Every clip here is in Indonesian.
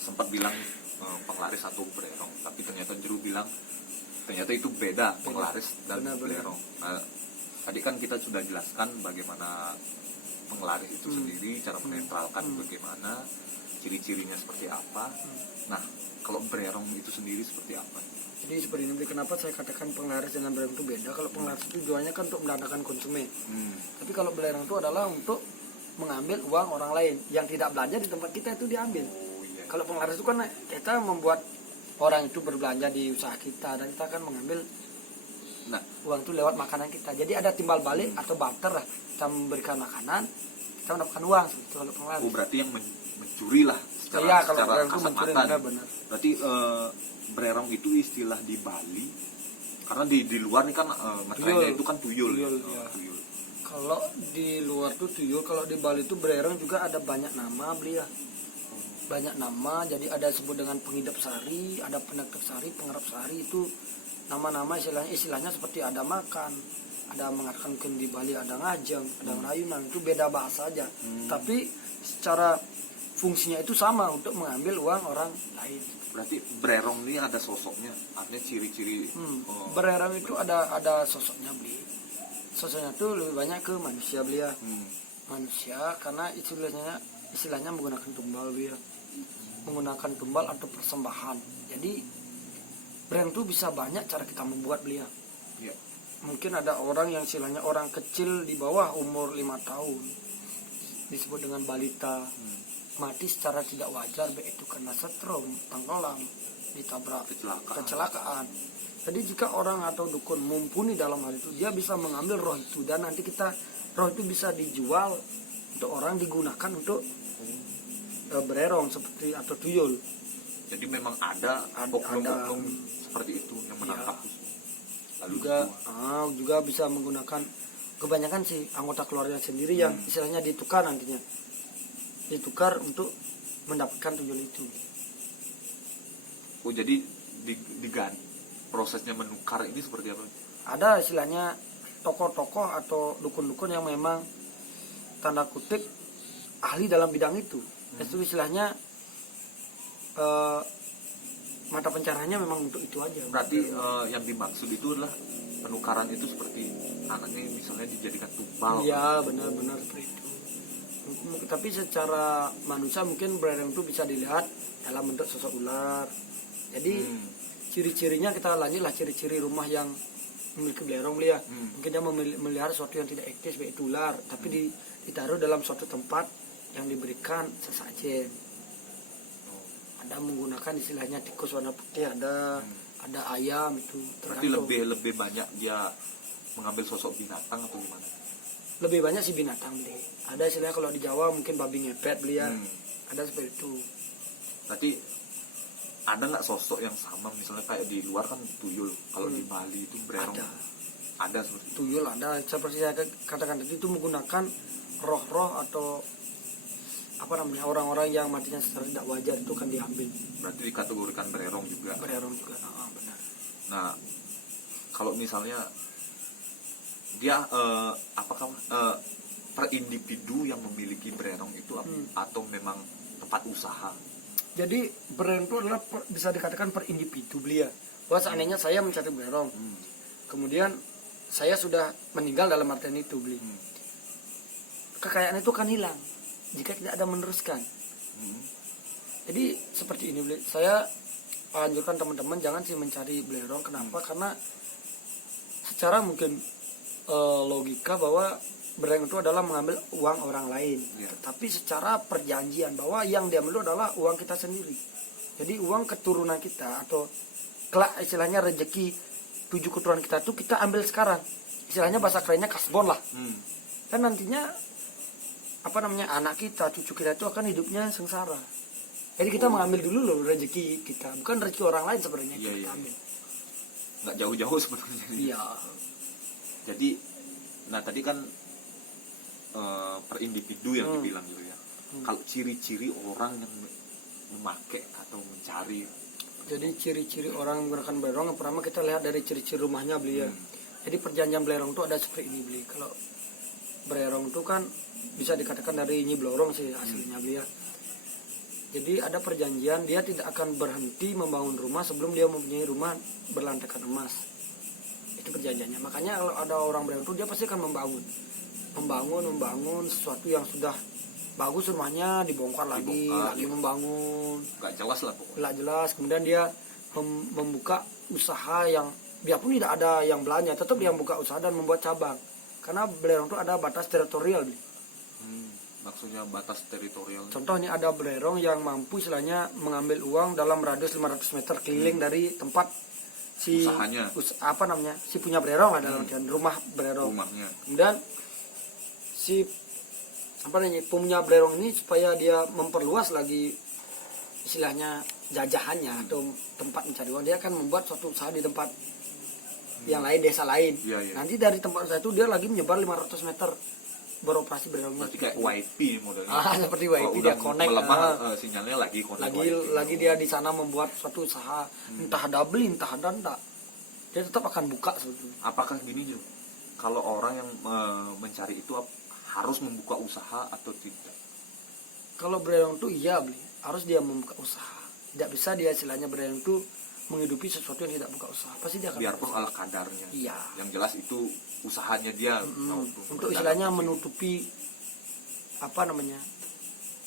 sempat bilang penglaris atau bererong, tapi ternyata Jeru bilang ternyata itu beda penglaris dan Benar. bererong. Nah, tadi kan kita sudah jelaskan bagaimana penglaris itu sendiri, cara menetralkan bagaimana, ciri-cirinya seperti apa. Nah, kalau bererong itu sendiri seperti apa? Jadi seperti ini, kenapa saya katakan penglaris dengan bererong itu beda. Kalau penglaris itu tujuannya kan untuk mendatangkan konsumen. Tapi kalau bererong itu adalah untuk mengambil uang orang lain yang tidak belanja di tempat kita, itu diambil. Oh iya. Kalau penglaris itu kan kita membuat orang itu berbelanja di usaha kita, dan kita akan mengambil uang itu lewat makanan kita. Jadi ada timbal balik atau barter lah. Kita memberikan makanan, kita mendapatkan uang. Seperti kalau penglaris. Oh, berarti yang mencuri lah secara, Iya, kalau secara bererong itu kasat mencuri, mata. benar. Berarti bererong itu istilah di Bali, karena di luar nih kan ngetrendnya itu kan tuyul. Tuyul, ya. ya. Tuyul. Kalau di luar tuh tuyul, kalau di Bali itu bererong juga ada banyak nama beli ya. Banyak nama, jadi ada sebut dengan pengidap sari, ada penekuk sari, pengerap sari, itu nama-nama istilahnya seperti ada makan, ada mengatakan mungkin di Bali ada ngajeng, ada ngerayunan, itu beda bahasa aja. Tapi secara fungsinya itu sama, untuk mengambil uang orang lain. Berarti bererong ini ada sosoknya, artinya ciri-ciri. Bererong itu ada sosoknya beli. Sosoknya tuh lebih banyak ke manusia beli ya. Manusia, karena istilahnya menggunakan tumbal beli ya. Menggunakan tumbal atau persembahan. Jadi brand itu bisa banyak cara kita membuat beli ya. Iya. Mungkin ada orang yang istilahnya orang kecil di bawah umur 5 tahun, disebut dengan balita, mati secara tidak wajar, baik itu kena setrum, tenggelam, ditabrak, kecelakaan. Jadi jika orang atau dukun mumpuni dalam hal itu, dia bisa mengambil roh itu, dan nanti roh itu bisa dijual untuk orang, digunakan untuk bererong seperti atau tuyul. Jadi memang ada oknum-oknum seperti itu yang menangkap. Lalu juga bisa menggunakan, kebanyakan sih anggota keluarga sendiri yang istilahnya ditukar, nantinya ditukar untuk mendapatkan tuyul itu. Oh, jadi diganti, prosesnya menukar ini seperti apa? Ada istilahnya tokoh-tokoh atau dukun-dukun yang memang tanda kutip ahli dalam bidang itu. Itu istilahnya mata pencariannya memang untuk itu aja. Berarti yang dimaksud itu adalah penukaran itu seperti anaknya misalnya dijadikan tumbal. Iya, benar-benar seperti itu. Tapi secara manusia mungkin bererong itu bisa dilihat dalam bentuk sosok ular. Jadi ciri-cirinya kita lanjutlah, ciri-ciri rumah yang memiliki bererong beli ya. Mungkin dia memelihara sesuatu yang tidak etis, baik itu ular, tapi ditaruh dalam suatu tempat yang diberikan sesajen. Ada menggunakan istilahnya tikus warna putih, ada ayam, itu berarti lebih banyak dia mengambil sosok binatang atau gimana? Lebih banyak sih binatang beli. Ada istilahnya kalau di Jawa mungkin babi ngepet beli ya. Ada seperti itu. Berarti ada nggak sosok yang sama, misalnya kayak di luar kan tuyul, kalau di Bali itu bererong? Ada seperti itu. Tuyul ada, seperti saya katakan tadi, itu menggunakan roh-roh atau apa namanya, orang-orang yang matinya secara tidak wajar, itu kan diambil. Berarti dikategorikan bererong juga. Bererong juga, benar. Nah, kalau misalnya dia per individu yang memiliki bererong itu atau memang tempat usaha? Jadi bererong itu adalah bisa dikatakan per individu beli ya. Bahwa seandainya saya mencari bererong, kemudian saya sudah meninggal dalam artian itu beli, kekayaan itu kan hilang jika tidak ada meneruskan. Jadi seperti ini beli, saya anjurkan teman-teman jangan sih mencari bererong. Kenapa? Karena secara mungkin logika bahwa bererong itu adalah mengambil uang orang lain, tapi secara perjanjian bahwa yang diambil adalah uang kita sendiri. Jadi uang keturunan kita atau kelak istilahnya rezeki 7 keturunan kita itu kita ambil sekarang. Istilahnya bahasa kerennya kasbon lah. Dan nantinya apa namanya, anak kita, cucu kita itu akan hidupnya sengsara. Jadi kita mengambil dulu loh rezeki kita, bukan rezeki orang lain sebenarnya kita ambil. Nggak jauh-jauh sebetulnya. Iya. Jadi, nah tadi kan per individu yang dibilang gitu ya. Kalau ciri-ciri orang yang memakai atau mencari. Jadi ciri-ciri orang menggunakan bererong, yang pertama kita lihat dari ciri-ciri rumahnya beli ya. Jadi perjanjian bererong itu ada seperti ini beli. Kalau bererong itu kan bisa dikatakan dari Nyi Blorong sih aslinya beli ya. Jadi ada perjanjian dia tidak akan berhenti membangun rumah sebelum dia mempunyai rumah berlandaskan emas. Itu perjanjiannya. Makanya kalau ada orang beruntung dia pasti akan membangun sesuatu yang sudah bagus, rumahnya dibongkar lagi membangun. Nggak jelas lah pokoknya. Nggak jelas. Kemudian dia membuka usaha yang biarpun tidak ada yang belanja, tetap dia membuka usaha dan membuat cabang. Karena belerong itu ada batas teritorial. Maksudnya batas teritorial. Contohnya ada belerong yang mampu istilahnya mengambil uang dalam radius 500 meter keliling dari tempat si usahanya. Si punya belerong lah dalam artian rumah belerong. Rumahnya. Kemudian si punya belerong ini supaya dia memperluas lagi istilahnya jajahannya atau tempat mencari uang, dia akan membuat suatu usaha di tempat yang lain, desa lain. Nanti dari tempat usaha itu dia lagi menyebar 500 meter beroperasi belerongnya. Berarti kayak WiFi modelnya. Seperti WiFi, dia connect. Melemah sinyalnya lagi connect. Lagi dia di sana membuat suatu usaha, entah ada beli, entah ada enggak. Dia tetap akan buka sebetulnya. Apakah gini Jo? Kalau orang yang mencari itu harus membuka usaha atau tidak? Kalau belerong itu iya harus dia membuka usaha. Tidak bisa dia istilahnya belerong itu menghidupi sesuatu yang tidak buka usaha, pasti dia akan biarpun ala kadarnya. Iya. Yang jelas itu usahanya dia untuk istilahnya menutupi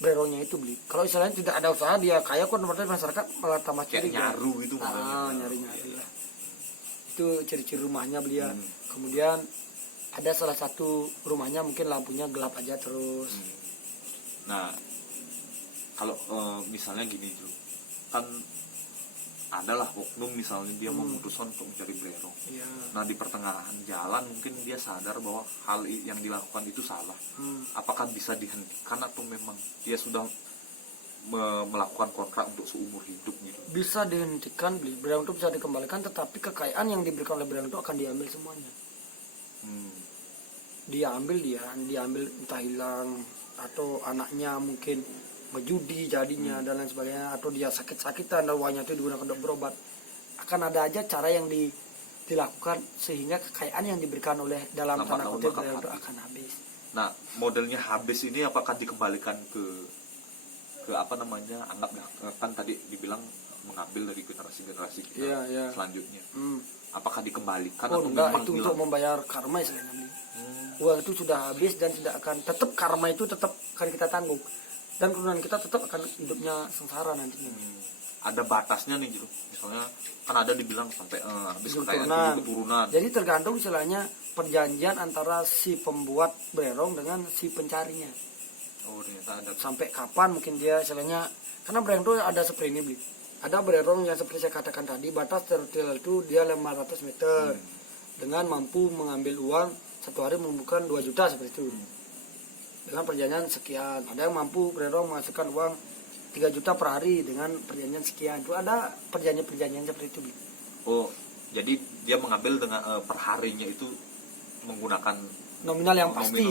belerongnya itu Kalau istilahnya tidak ada usaha dia kaya kok, berarti masyarakat malah tambah curi. Nyaru gitu nyari lah. Itu ciri-ciri rumahnya Kemudian ada salah satu rumahnya mungkin lampunya gelap aja terus. Nah, kalau misalnya gini Jo, kan adalah oknum misalnya dia memutuskan untuk mencari belerong. Nah di pertengahan jalan mungkin dia sadar bahwa hal yang dilakukan itu salah. Apakah bisa dihentikan atau memang dia sudah melakukan kontrak untuk seumur hidup gitu? Bisa dihentikan, belerong itu bisa dikembalikan, tetapi kekayaan yang diberikan oleh belerong itu akan diambil semuanya. Diambil entah hilang atau anaknya mungkin berjudi jadinya dan lain sebagainya, atau dia sakit-sakitan dan uangnya itu digunakan untuk berobat. Akan ada aja cara yang dilakukan sehingga kekayaan yang diberikan oleh dalam tanda kutip belerong itu akan habis. Nah modelnya habis ini apakah dikembalikan ke anggaplah kan tadi dibilang mengambil dari generasi-generasi kita selanjutnya. Apakah dikembalikan atau enggak, memang itu untuk membayar karma istilahnya. Uang itu sudah habis dan tidak akan, tetap karma itu tetap akan kita tanggung. Dan keturunan kita tetap akan hidupnya sengsara nantinya. Ada batasnya nih gitu. Misalnya kan ada dibilang sampai habis kekayaan keturunan. Jadi tergantung istilahnya perjanjian antara si pembuat belerong dengan si pencarinya. Ternyata ada. Sampai kapan mungkin dia istilahnya, karena belerong itu ada seperti ini Ada belerong yang seperti saya katakan tadi, batas teritorial itu dia 500 meter. Dengan mampu mengambil uang satu hari membuka 2 juta seperti itu. Dengan perjanjian sekian. Ada yang mampu belerong menghasilkan uang 3 juta per hari dengan perjanjian sekian. Itu ada perjanjian seperti itu. Jadi dia mengambil dengan per harinya itu menggunakan nominal yang pasti.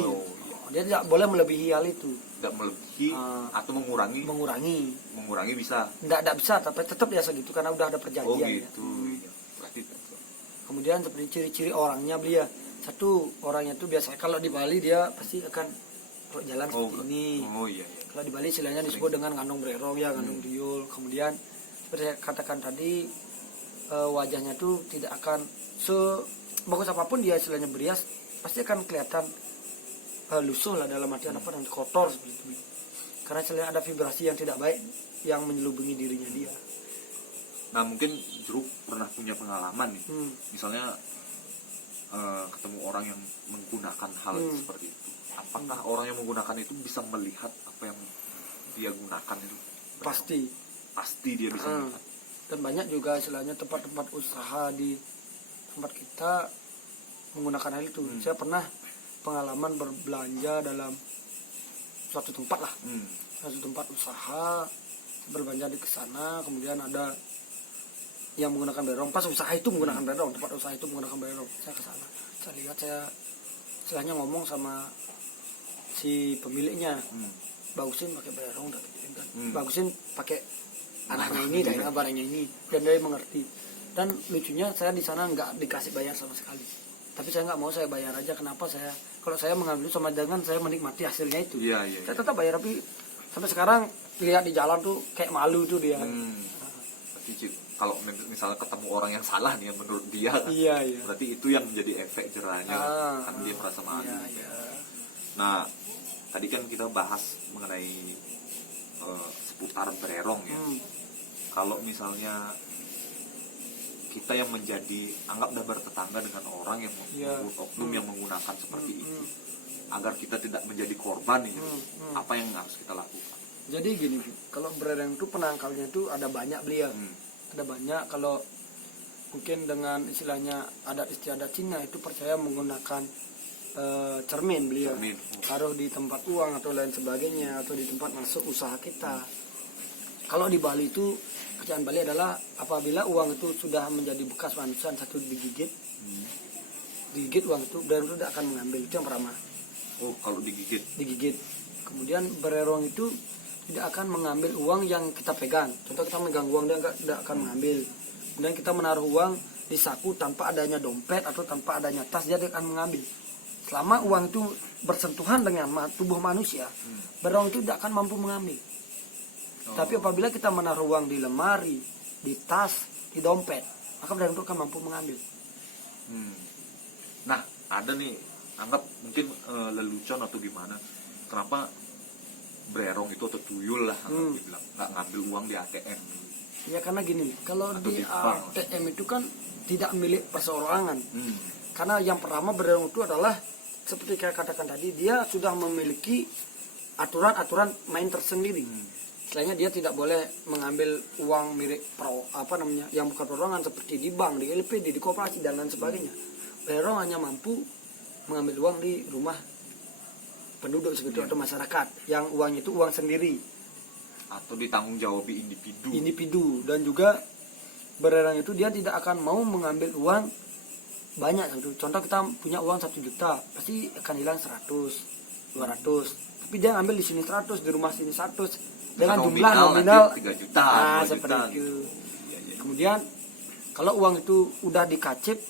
Dia tidak boleh melebihi hal itu. Tidak melebihi atau mengurangi. Mengurangi bisa. Tidak bisa, tapi tetap ya segitu karena udah ada perjanjian. Gitu. Berarti. Kemudian seperti ciri-ciri orangnya satu, orangnya itu biasanya kalau di Bali dia pasti akan jalan seperti ini. Kalau di Bali istilahnya disebut dengan ngandung belerong ngandung tuyul. Kemudian seperti saya katakan tadi, wajahnya itu tidak akan sebagus apapun dia istilahnya berias, pasti akan kelihatan lusuh lah dalam artian dan kotor seperti itu. Karena istilahnya ada vibrasi yang tidak baik yang menyelubungi dirinya dia. Nah mungkin Jeruk pernah punya pengalaman nih, misalnya ketemu orang yang menggunakan hal seperti itu. Apakah orang yang menggunakan itu bisa melihat apa yang dia gunakan itu? Pasti dia bisa melihat. Dan banyak juga istilahnya tempat-tempat usaha di tempat kita menggunakan hal itu. Saya pernah pengalaman berbelanja dalam suatu tempat lah, suatu tempat usaha, berbelanja di kesana, kemudian ada yang menggunakan belerong. Pas usaha itu menggunakan belerong, tempat usaha itu menggunakan belerong. Saya kesana, saya lihat, saya istilahnya ngomong sama si pemiliknya, bagusin pakai belerong, bagusin pakai anaknya ini dan barangnya ini, dan dia mengerti. Dan lucunya saya di sana nggak dikasih bayar sama sekali. Tapi saya nggak mau, saya bayar aja. Kenapa? Kalau saya mengambil sama dengan saya menikmati hasilnya itu. Saya tetap bayar, tapi sampai sekarang lihat di jalan tuh kayak malu tuh dia. Berarti kalau misalnya ketemu orang yang salah nih menurut dia, Iya, iya. berarti itu yang menjadi efek jerahnya, kan dia merasa malu. Iya, iya. Nah, tadi kan kita bahas mengenai seputar bererong ya. Kalau misalnya kita yang menjadi, anggap dah bertetangga dengan orang yang oknum yang menggunakan seperti itu, agar kita tidak menjadi korban ini, apa yang harus kita lakukan? Jadi gini, kalau bererong itu penangkalnya itu ada banyak beliau. Ada banyak. Kalau mungkin dengan istilahnya adat istiadat Cina itu percaya menggunakan cermin beliau, taruh di tempat uang atau lain sebagainya, atau di tempat masuk usaha kita. Kalau di Bali itu kerjaan Bali adalah apabila uang itu sudah menjadi bekas manusia, satu digigit uang itu, dan itu tidak akan mengambil. Itu yang pertama. Oh, kalau digigit. Kemudian bererong itu tidak akan mengambil uang yang kita pegang. Contoh kita megang uang, dia tidak akan mengambil. Kemudian kita menaruh uang di saku tanpa adanya dompet atau tanpa adanya tas, dia akan mengambil. Selama uang itu bersentuhan dengan tubuh manusia, bererong itu tidak akan mampu mengambil. Tapi apabila kita menaruh uang di lemari, di tas, di dompet, maka bererong itu akan mampu mengambil. Nah, ada nih, anggap mungkin lelucon atau gimana, kenapa bererong itu atau tuyul lah, dibilang nggak ngambil uang di ATM? Ya karena gini, kalau Atau di di bank. ATM itu kan tidak milik perseorangan. Karena yang pertama bererong itu adalah seperti kayak katakan tadi, dia sudah memiliki aturan-aturan main tersendiri. Istilahnya dia tidak boleh mengambil uang milik yang bukan perorangan seperti di bank, di LPD, di koperasi dan lain sebagainya. Bererong hanya mampu mengambil uang di rumah penduduk segitu atau masyarakat yang uangnya itu uang sendiri atau ditanggung jawab individu. Dan juga bererong itu dia tidak akan mau mengambil uang banyak. Contoh kita punya uang 1 juta, pasti akan hilang 100, 200, tapi dia ngambil di sini 100, di rumah sini 100 dengan jumlah nominal 3 juta, 2 seperti juta. itu. Kemudian kalau uang itu udah dikacip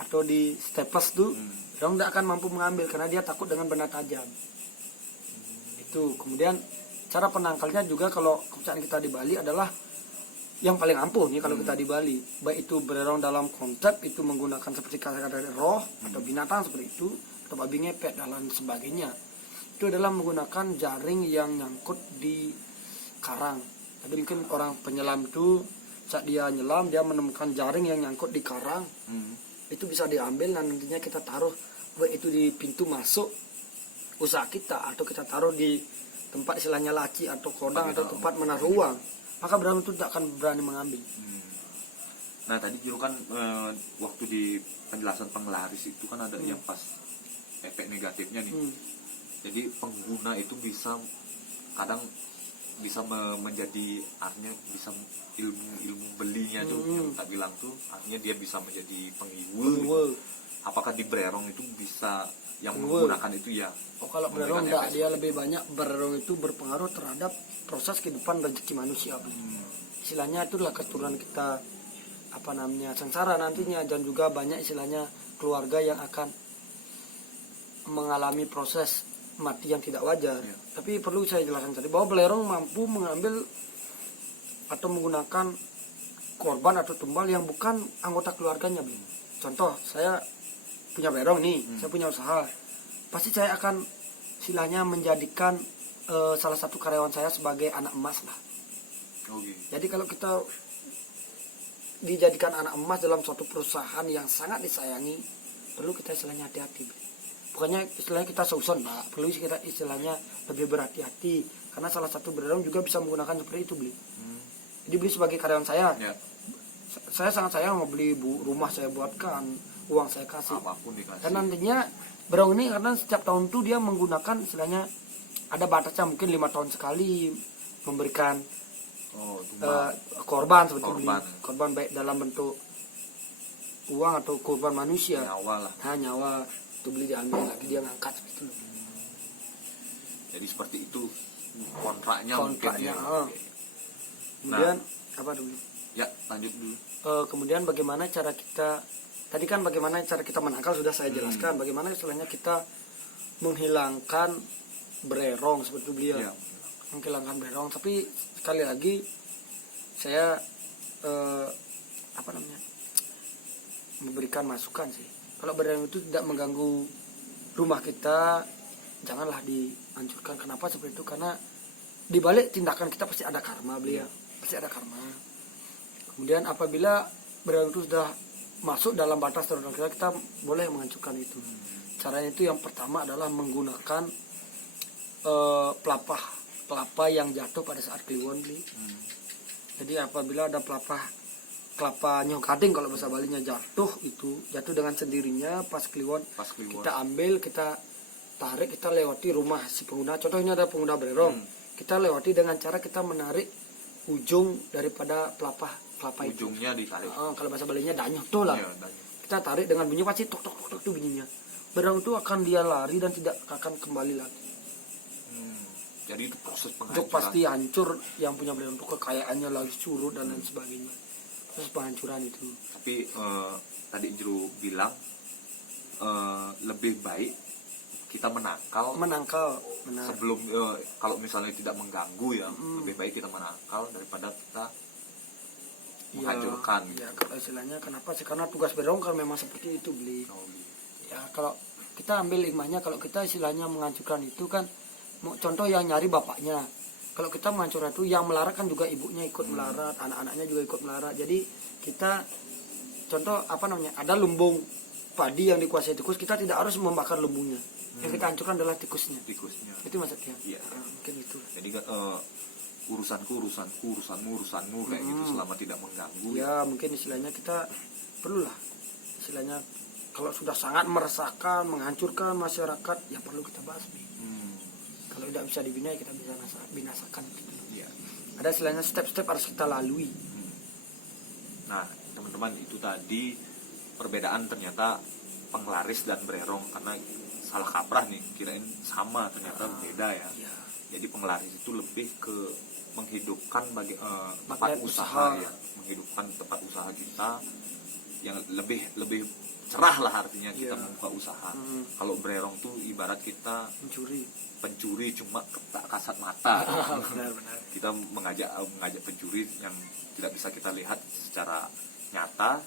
atau di staples tuh, orang tidak akan mampu mengambil karena dia takut dengan benda tajam. Itu. Kemudian cara penangkalnya juga kalau kebiasaan kita di Bali adalah yang paling ampuh nih kalau kita di Bali, baik itu bererong dalam konsep itu menggunakan seperti kata-kata roh atau binatang seperti itu, atau babi ngepet dan lain sebagainya. Itu adalah menggunakan jaring yang nyangkut di karang. Jadi mungkin orang penyelam itu saat dia nyelam dia menemukan jaring yang nyangkut di karang, itu bisa diambil dan nantinya kita taruh baik itu di pintu masuk usaha kita atau kita taruh di tempat istilahnya laci atau kodang atau tempat menaruh uang, maka bererong itu tidak akan berani mengambil. Nah tadi juga kan waktu di penjelasan penglaris itu kan ada yang pas efek negatifnya nih. Jadi pengguna itu bisa kadang bisa menjadi, artinya bisa ilmu belinya tuh yang tak bilang tuh, artinya dia bisa menjadi penghiwul. Apakah di bererong itu bisa yang menggunakan itu ya? Oh, kalau bererong enggak, dia lebih banyak bererong itu berpengaruh terhadap proses kehidupan rezeki manusia. Istilahnya itu adalah keturunan kita sengsara nantinya, dan juga banyak istilahnya keluarga yang akan mengalami proses mati yang tidak wajar. Tapi perlu saya jelaskan tadi bahwa bererong mampu mengambil atau menggunakan korban atau tumbal yang bukan anggota keluarganya. Contoh, saya punya bererong nih, saya punya usaha, pasti saya akan istilahnya menjadikan salah satu karyawan saya sebagai anak emas lah. Jadi kalau kita dijadikan anak emas dalam suatu perusahaan yang sangat disayangi, perlu kita istilahnya hati-hati. Bukannya istilahnya kita seuson, Pak. Perlu kita istilahnya lebih berhati-hati. Karena salah satu bererong juga bisa menggunakan seperti itu, beli. Jadi beli sebagai karyawan saya. Saya sangat sayang mau beli rumah saya buatkan, uang saya kasih. Apapun dikasih. Dan nantinya bererong ini karena setiap tahun itu dia menggunakan istilahnya ada batasnya, mungkin 5 tahun sekali memberikan korban seperti beli. Korban baik dalam bentuk uang atau korban manusia. Nyawa lah. Nyawa. Itu beli diambil lagi, dia ngangkat gitu. Jadi seperti itu kontraknya. Kemudian apa dulu? Ya, lanjut dulu. Kemudian bagaimana cara kita, tadi kan bagaimana cara kita menangkal sudah saya jelaskan. Bagaimana istilahnya kita menghilangkan bererong seperti beliau. menghilangkan berong. Tapi sekali lagi saya memberikan masukan sih, kalau berong itu tidak mengganggu rumah kita, janganlah dihancurkan. Kenapa seperti itu? Karena di balik tindakan kita pasti ada karma, beliau pasti ada karma. Kemudian apabila berong itu sudah masuk dalam batas tertentu kita boleh menghancurkan itu. Caranya itu yang pertama adalah menggunakan kelapa yang jatuh pada saat kliwon, beli. Jadi apabila ada kelapa nyokading kalau bahasa Balinya jatuh dengan sendirinya pas kliwon, kita ambil, kita tarik, kita lewati rumah si pengguna. Contohnya ada pengguna berong, kita lewati dengan cara kita menarik ujung daripada kelapa itu. Ujungnya ditarik. Kalau bahasa Balinya danyuh tuh lah. Iya, danyuh. Kita tarik dengan bunyi pasti tok tok tok itu bunyinya. Berong itu akan dia lari dan tidak akan kembali lagi. Jadi itu proses Untuk penghancuran. pasti hancur yang punya berong itu, kekayaannya lagi surut dan lain sebagainya. Proses penghancuran itu. Tapi tadi Jero bilang lebih baik kita menangkal benar. sebelum kalau misalnya tidak mengganggu ya, lebih baik kita menangkal daripada kita menghancurkan. Ya kalau istilahnya kenapa sih? Karena tugas berong kan memang seperti itu, beli. Ya kalau kita ambil hikmahnya, kalau kita istilahnya menghancurkan itu kan, contoh yang nyari bapaknya. Kalau kita menghancurkan itu, yang melarat kan juga ibunya ikut melarat, anak-anaknya juga ikut melarat. Jadi kita contoh ada lumbung padi yang dikuasai tikus, kita tidak harus membakar lumbungnya. Yang kita hancurkan adalah tikusnya. Itu maksudnya. Iya. Mungkin itu. Jadi urusanmu kayak gitu selama tidak mengganggu. Ya mungkin istilahnya kita perlulah istilahnya kalau sudah sangat meresahkan, menghancurkan masyarakat, ya perlu kita basmi. Kalau tidak bisa dibina, kita bisa binasakan. Ya. Ada istilahnya step-step harus kita lalui. Nah, teman-teman, itu tadi perbedaan ternyata penglaris dan bererong, karena salah kaprah nih, kirain sama, ternyata beda ya. Jadi penglaris itu lebih ke menghidupkan tempat usaha ya, menghidupkan tempat usaha kita yang lebih cerah lah, artinya kita membuka usaha. Kalau bererong tuh ibarat kita pencuri cuma tak kasat mata. Benar. Kita mengajak pencuri yang tidak bisa kita lihat secara nyata.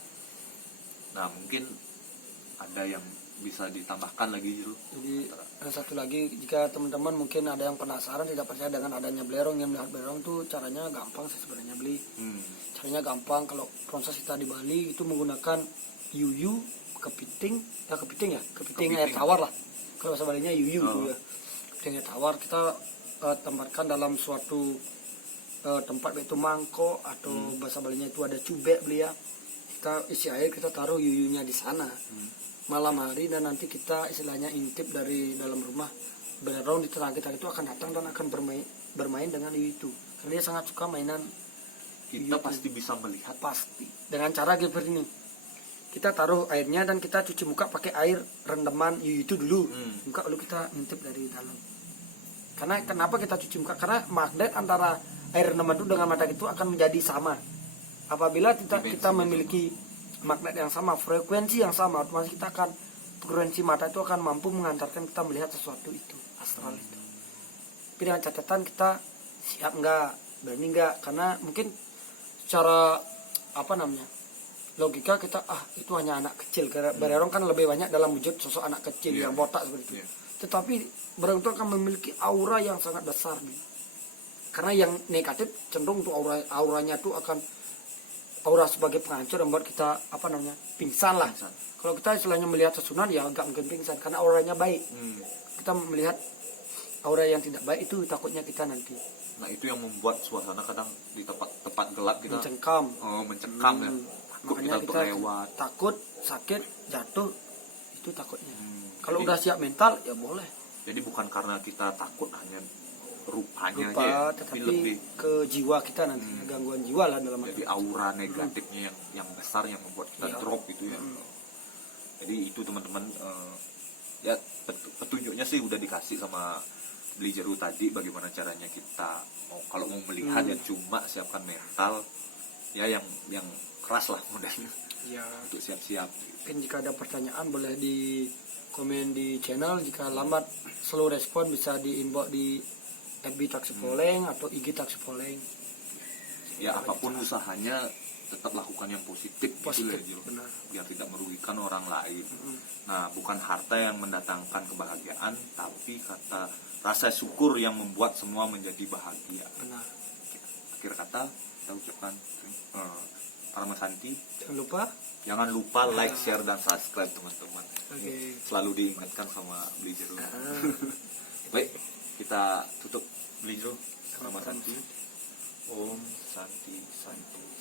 Nah, mungkin ada yang bisa ditambahkan lagi, Jero. Jadi ada satu lagi, jika teman-teman mungkin ada yang penasaran, tidak percaya dengan adanya belerong, yang melihat belerong tuh caranya gampang sih sebenarnya, beli. Caranya gampang. Kalau proses kita di Bali itu menggunakan yuyu, kepiting air tawar lah. Kalau bahasa Balinya yuyu itu ya. Kepiting air tawar kita tempatkan dalam suatu tempat, yaitu mangkok atau bahasa Balinya itu ada cubek, beli ya. Kita isi air, kita taruh yuyunya di sana. Malam hari, dan nanti kita istilahnya intip dari dalam rumah, berong di tetangga kita itu akan datang dan akan bermain dengan itu, karena dia sangat suka mainan. Kita pasti bisa melihat, pasti dengan cara seperti ini, kita taruh airnya dan kita cuci muka pakai air rendaman itu dulu, muka lalu kita intip dari dalam. Karena kenapa kita cuci muka? Karena magnet antara air rendaman itu dengan mata itu akan menjadi sama. Apabila kita memiliki magnet yang sama, frekuensi yang sama, otomatis kita akan, frekuensi mata itu akan mampu mengantarkan kita melihat sesuatu itu, astral itu. Tapi dengan catatan kita siap enggak, berani enggak, karena mungkin secara logika kita itu hanya anak kecil, karena bererong kan lebih banyak dalam wujud sosok anak kecil yang botak seperti itu. Tetapi bererong itu akan memiliki aura yang sangat besar nih. Karena yang negatif cenderung tuh auranya tuh akan aura sebagai penghancur yang membuat kita pingsan lah. Kalau kita istilahnya melihat sesunan, ya nggak mungkin pingsan karena auranya baik. Kita melihat aura yang tidak baik itu takutnya kita nanti. Nah, itu yang membuat suasana kadang di tempat gelap kita mencengkam ya. Takut makanya kita lewat, takut sakit, jatuh, itu takutnya. Kalau udah siap mental ya boleh. Jadi bukan karena kita takut hanya rupanya Rupa, aja ya, tapi lebih ke jiwa kita nanti, gangguan jiwa lah dalam jadi aura negatifnya yang besar yang membuat kita drop gitu ya. Jadi itu teman-teman, ya petunjuknya sih udah dikasih sama Beli Jero tadi, bagaimana caranya kita kalau mau melihat ya cuma siapkan mental ya yang keras lah modalnya untuk siap-siap. Mungkin jika ada pertanyaan boleh di komen di channel, jika lambat slow respon bisa di inbox di FB taksi poleng atau IG taksi poleng. Ya apapun usahanya tetap lakukan yang positif, Positif, gitu loh, benar. biar tidak merugikan orang lain. Nah, bukan harta yang mendatangkan kebahagiaan, tapi kata rasa syukur yang membuat semua menjadi bahagia. Benar. Akhir kata kita ucapkan para Mas Santi, jangan lupa like, share, dan subscribe teman-teman. Oke. Selalu diingatkan sama Beli Jeruk. Baik, kita tutup Beli Jeruk sama Mas Santi. Om Santi Santi.